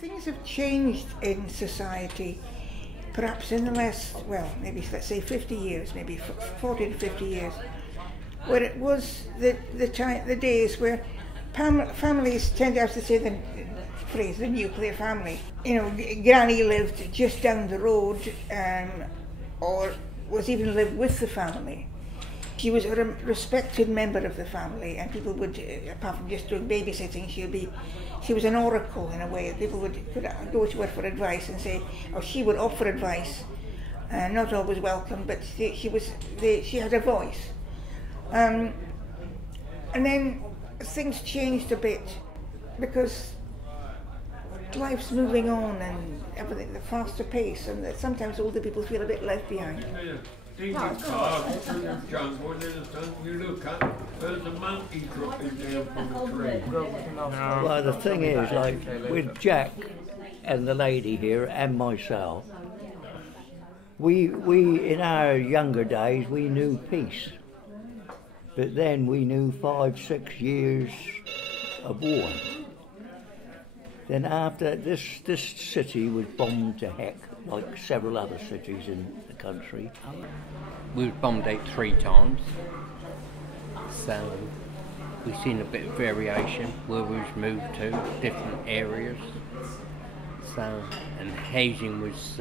Things have changed in society, perhaps in the last, well, maybe let's say 50 years, maybe 40 to 50 years, where it was the days where families tend to have to say the phrase, the nuclear family. You know, Granny lived just down the road, or was even lived with the family. She was a respected member of the family, and people would, apart from just doing babysitting, she was an oracle in a way. People could go to her for advice and say, or she would offer advice, not always welcome, but she had a voice. And then things changed a bit because life's moving on and everything, the faster pace, and that sometimes older people feel a bit left behind. You look at, there's a monkey dropping down from a tree. Well, the thing is, like, with Jack and the lady here and myself, we in our younger days, we knew peace. But then we knew 5-6 years of war. Then after this city was bombed to heck, like several other cities in the country. We were bombed out 3 times, so we've seen a bit of variation where we've moved to different areas. So, and housing was,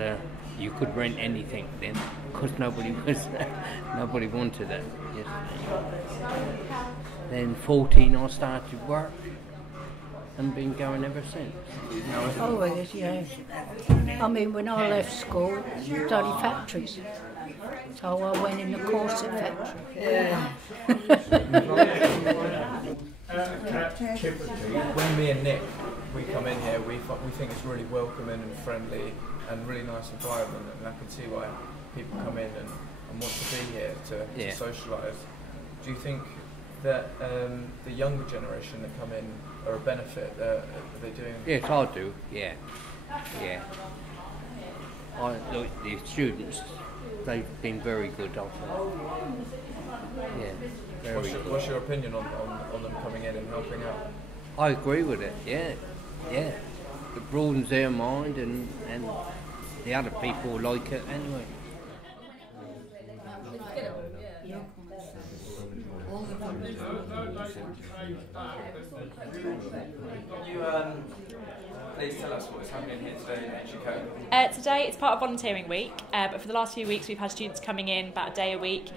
you could rent anything then, because nobody wanted it. Yes. Then 14 I started work and been going ever since. Oh yes, yeah. I mean, when I left school, it was only factories. So I went in the corset factory. Yeah. When me and Nick, we come in here, we think it's really welcoming and friendly and really nice environment, and I can see why people come in and want to be here to socialise. Do you think that the younger generation that come in are a benefit? Are they doing? Yes, I do. Yeah, yeah. Look, the students, they've been very good. I think. Yeah, very good. What's your opinion on them coming in and helping out? I agree with it. Yeah, yeah. It broadens their mind, and the other people like it anyway. Can you please tell us what's happening here today at HUK? Today it's part of volunteering week, but for the last few weeks we've had students coming in about a day a week,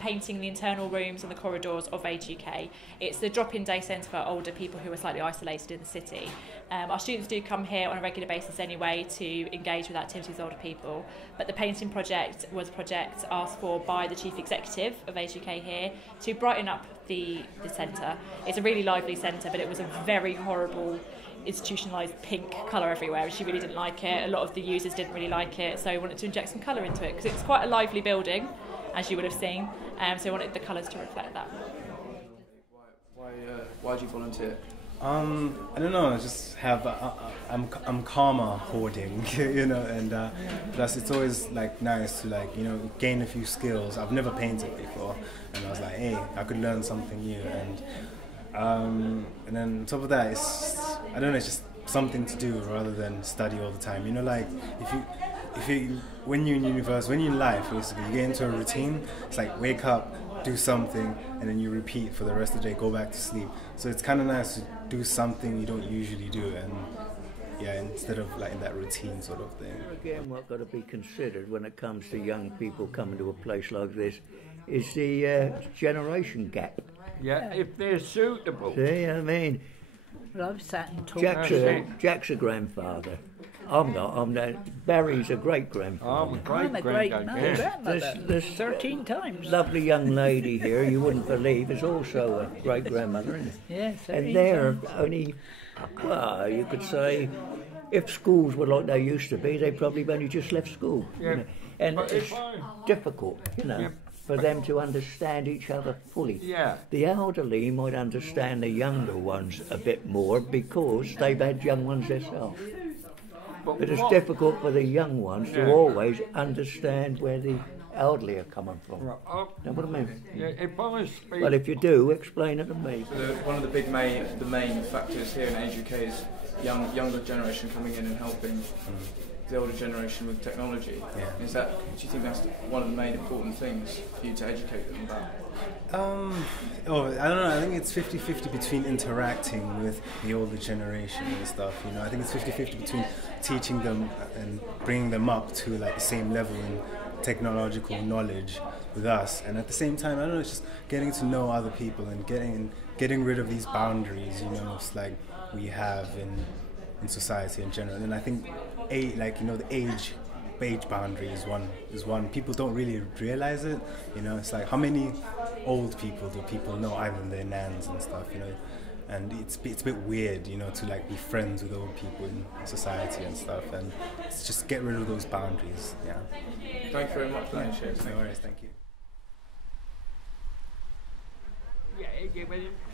painting the internal rooms and the corridors of HUK. It's the drop-in day centre for older people who are slightly isolated in the city. Our students do come here on a regular basis anyway to engage with activities with older people, but the painting project was a project asked for by the Chief Executive of HUK here to brighten up the centre. It's a really lively centre, but it was a very horrible institutionalised pink colour everywhere, and she really didn't like it. A lot of the users didn't really like it, so we wanted to inject some colour into it because it's quite a lively building, as you would have seen, so we wanted the colours to reflect that. Why did you volunteer? I don't know. I just have I'm calmer hoarding, you know, and plus it's always like nice to gain a few skills. I've never painted before, and I was like, hey, I could learn something new, and then on top of that, I don't know, it's just something to do rather than study all the time. You know, like if you when you're in university, when you're in life, basically you get into a routine. It's like wake up, do something, and then you repeat for the rest of the day, go back to sleep. So it's kind of nice to do something you don't usually do, and instead of like in that routine sort of thing. Again, what's got to be considered when it comes to young people coming to a place like this is the generation gap. Yeah, if they're suitable. See, I mean, well, I've sat and talked. Jack's a grandfather. I'm not. Barry's a great-grandfather. I'm a great-grandmother. There's 13 times. Lovely young lady here, you wouldn't believe, is also a great-grandmother, isn't it? Yeah, 13 And they're times. only, well, you could say, if schools were like they used to be, they probably only just left school. Yeah. You know? And it's difficult, you know. Yeah. For them to understand each other fully. Yeah. The elderly might understand the younger ones a bit more because they've had young ones themselves. But it's difficult for the young ones to always understand where the elderly are coming from. Right. Know what I mean? Yeah, if I speak... Well, if you do, explain it to me. So one of the main factors here in Age UK is younger generation coming in and helping the older generation with technology. Yeah. Do you think that's one of the main important things for you to educate them about? I don't know. I think it's 50-50 between interacting with the older generation and stuff. You know, I think it's 50-50 between teaching them and bringing them up to like the same level in technological knowledge with us, and at the same time, I don't know, it's just getting to know other people and getting rid of these boundaries. You know, it's like we have in society in general. And I think the age boundary is one. People don't really realize it. You know, it's like how many old people do people know other than their nans and stuff, you know, and it's a bit weird, you know, to like be friends with old people in society and stuff, and it's just get rid of those boundaries. Yeah. Thank you very much for that, Shares. No worries, thank you. Yeah,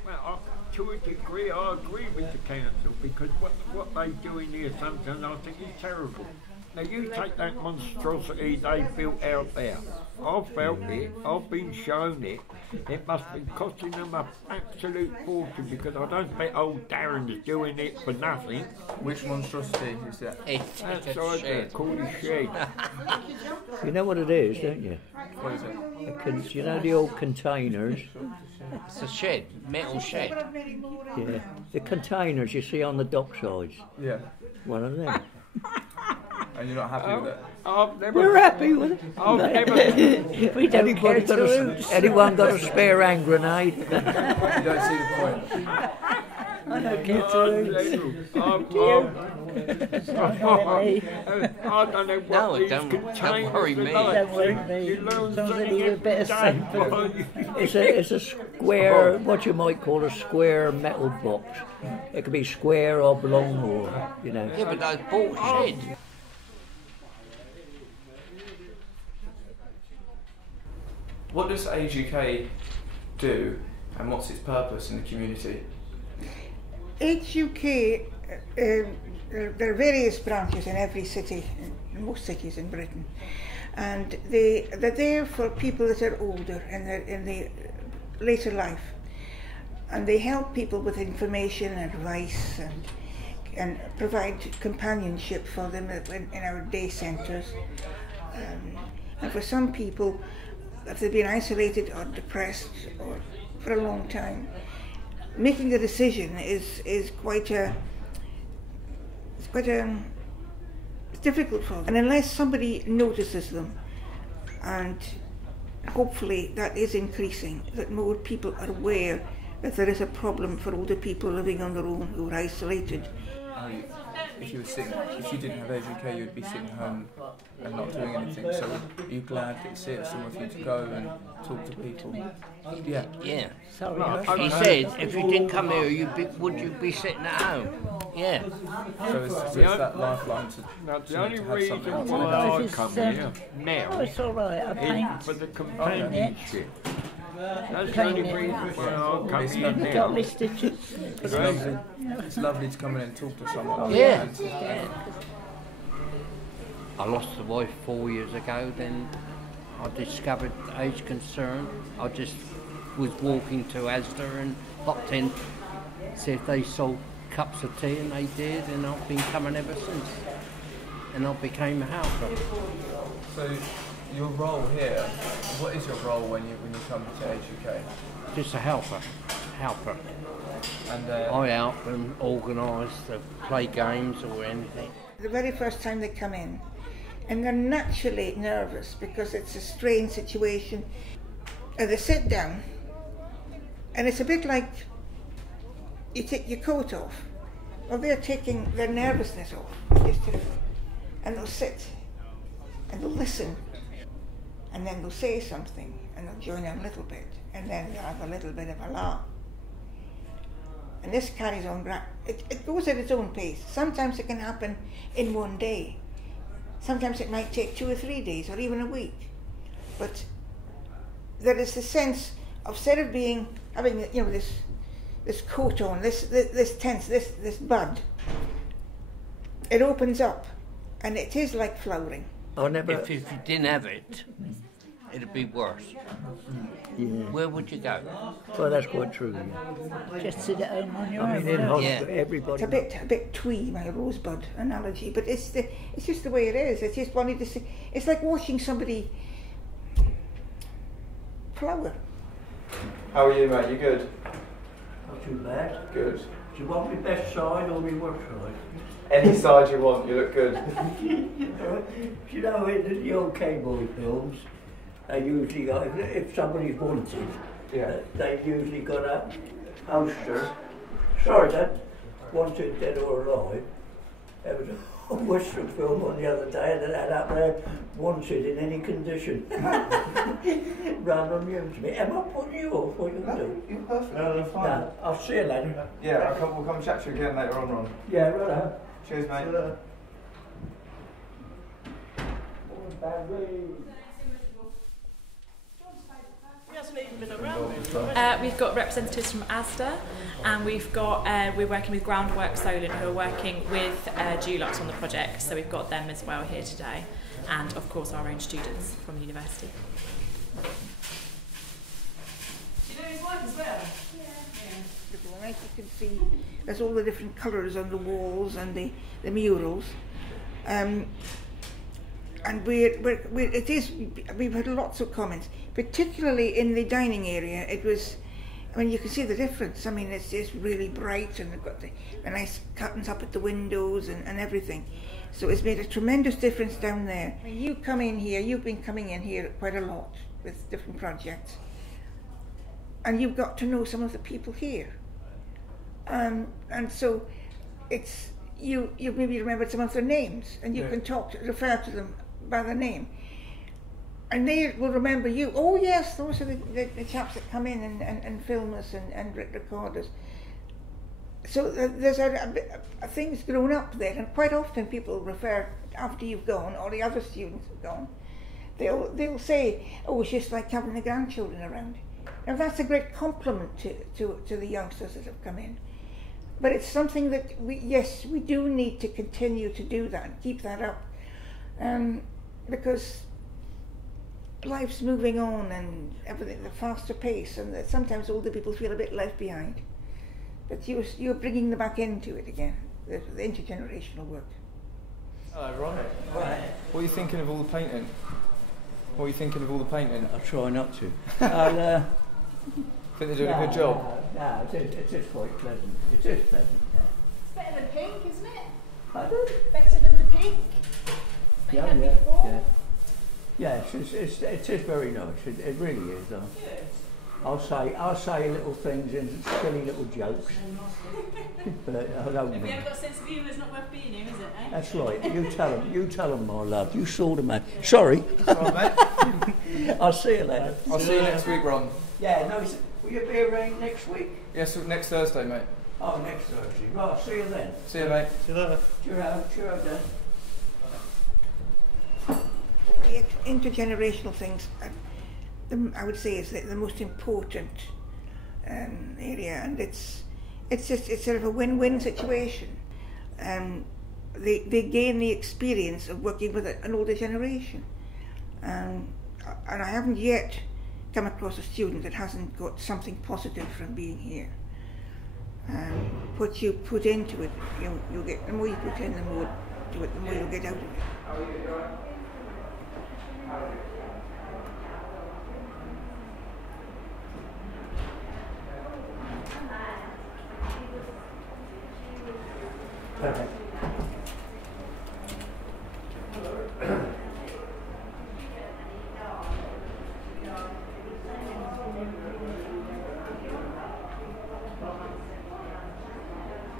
well, to a degree, I agree with the council, because what they do in here sometimes I think is terrible. Now you take that monstrosity they built out there. I've felt it, I've been shown it. It must be costing them an absolute fortune, because I don't bet old Darren's doing it for nothing. Which monstrosity is that? It's Outside there, called a shed. You know what it is, don't you? What is it? You know the old containers? It's a shed, metal shed. Yeah, the containers you see on the docksides. Yeah. One of them. And you're not happy with it? I've never... We're happy with it. I've never... We don't care to Anyone got a spare hand grenade? You don't see the point. I don't care to I don't know what these don't containers worry me. are like. Don't worry me. You learn Somebody something with a bit of every day. It's a square, what you might call a square metal box. It could be square, oblong, or, you know. Yeah, but those bought shed. What does Age UK do, and what's its purpose in the community? Age UK, there are various branches in every city, in most cities in Britain, and they're there for people that are older and in the later life, and they help people with information, advice, and provide companionship for them in our day centres. And for some people, if they've been isolated or depressed or for a long time, making a decision is quite difficult for them. And unless somebody notices them, and hopefully that is increasing, that more people are aware that there is a problem for older people living on their own who are isolated. If you didn't have Age UK, you'd be sitting home and not doing anything. So are you glad that it's here somewhere for you to go and talk to people? Yeah. Yeah. Sorry. He said, if you didn't come here, would you be sitting at home? Yeah. So it's that lifeline to The only have reason something. why I come here now Oh, it's all right. I is paint. for the companionship. That's the only reason why I come here Got now. my stitches. It's lovely to come in and talk to someone. Yeah. I lost a wife 4 years ago, then I discovered Age Concern. I just was walking to Asda and popped in, see if they sold cups of tea, and they did, and I've been coming ever since. And I became a helper. So your role here, what is your role when you come to Age UK? Just a helper. And I help them organise the play games or anything. The very first time they come in, and they're naturally nervous because it's a strange situation, and they sit down, and it's a bit like you take your coat off. Well, they're taking their nervousness off, and they'll sit, and they'll listen, and then they'll say something, and they'll join in a little bit, and then they'll have a little bit of a laugh. And this carries on, it goes at its own pace. Sometimes it can happen in one day. Sometimes it might take 2 or 3 days, or even a week. But there is the sense of, instead of having this coat on, this tense, this bud, it opens up, and it is like flowering. I never. If you didn't have it, it'd be worse. Yeah. Where would you go? Well, that's quite true. Yeah. Just sit at home on your I own. mean, in hospital, everybody. It's a bit twee, my rosebud analogy, but it's just the way it is. It's just wanting to see. It's like watching somebody flower. How are you, mate? You good? Not too bad. Good. Do you want my best side or my worst side? Any side you want, you look good. You know, in the old cowboy films, they usually got, if somebody's wanted, they usually got a poster. Sorry, Dad. Wanted, dead or alive. There was a Western film on the other day that had up there, wanted in any condition. Rather amused me. Am I putting you off? What are you going to do? You're perfect. No, fine. No, I'll see you later. Yeah, we'll come chat to you again later on, Ron. Yeah, right. Cheers, mate. We've got representatives from ASDA, and we've got we're working with Groundwork Solent, who are working with Dulux on the project. So we've got them as well here today, and of course our own students from the university. Do you know his wife as well? Yeah. You can see there's all the different colours on the walls and the murals. And we've had lots of comments, particularly in the dining area. It was, I mean, you can see the difference. I mean, it's just really bright, and they've got the nice curtains up at the windows and everything. So it's made a tremendous difference down there. I mean, you come in here, you've been coming in here quite a lot with different projects, and you've got to know some of the people here. And so it's, you maybe remembered some of their names, and you can refer to them by their name, and they will remember you. Oh yes, those are the chaps that come in and film us and record us. So there's a thing's grown up there, and quite often people refer, after you've gone or the other students have gone, they'll say, oh, it's just like having the grandchildren around. Now that's a great compliment to the youngsters that have come in. But it's something that we do need to continue to do that and keep that up, because life's moving on and everything, the faster pace, and that sometimes older people feel a bit left behind. But you're bringing them back into it again, the intergenerational work. Hello, Ron. Right. What are you thinking of all the painting? What are you thinking of all the painting? I'll try not to. Think they're doing a good job? No, it is quite pleasant. It is pleasant, yeah. It's better than pink, isn't it? Pardon? Better than the pink that you had before. Yes, it is very nice. It really is, though. Good. I'll say little things and silly little jokes. But I don't If know. you haven't got a sense of humour, it's not worth being here, is it? Eh? That's right. You tell them, my love. You sort them out. Sorry. All right, mate. I'll see you later. I'll see you next week, Ron. Yeah, no, will you be around next week? Yes, next Thursday, mate. Oh, next Thursday. Right, I'll see you then. See you, mate. See you later. Cheer out then. The intergenerational things, I would say, is the most important area, and it's sort of a win-win situation. They gain the experience of working with an older generation, and I haven't yet come across a student that hasn't got something positive from being here. What you put into it, you'll get. The more you put in, the more you'll get out of it. Perfect.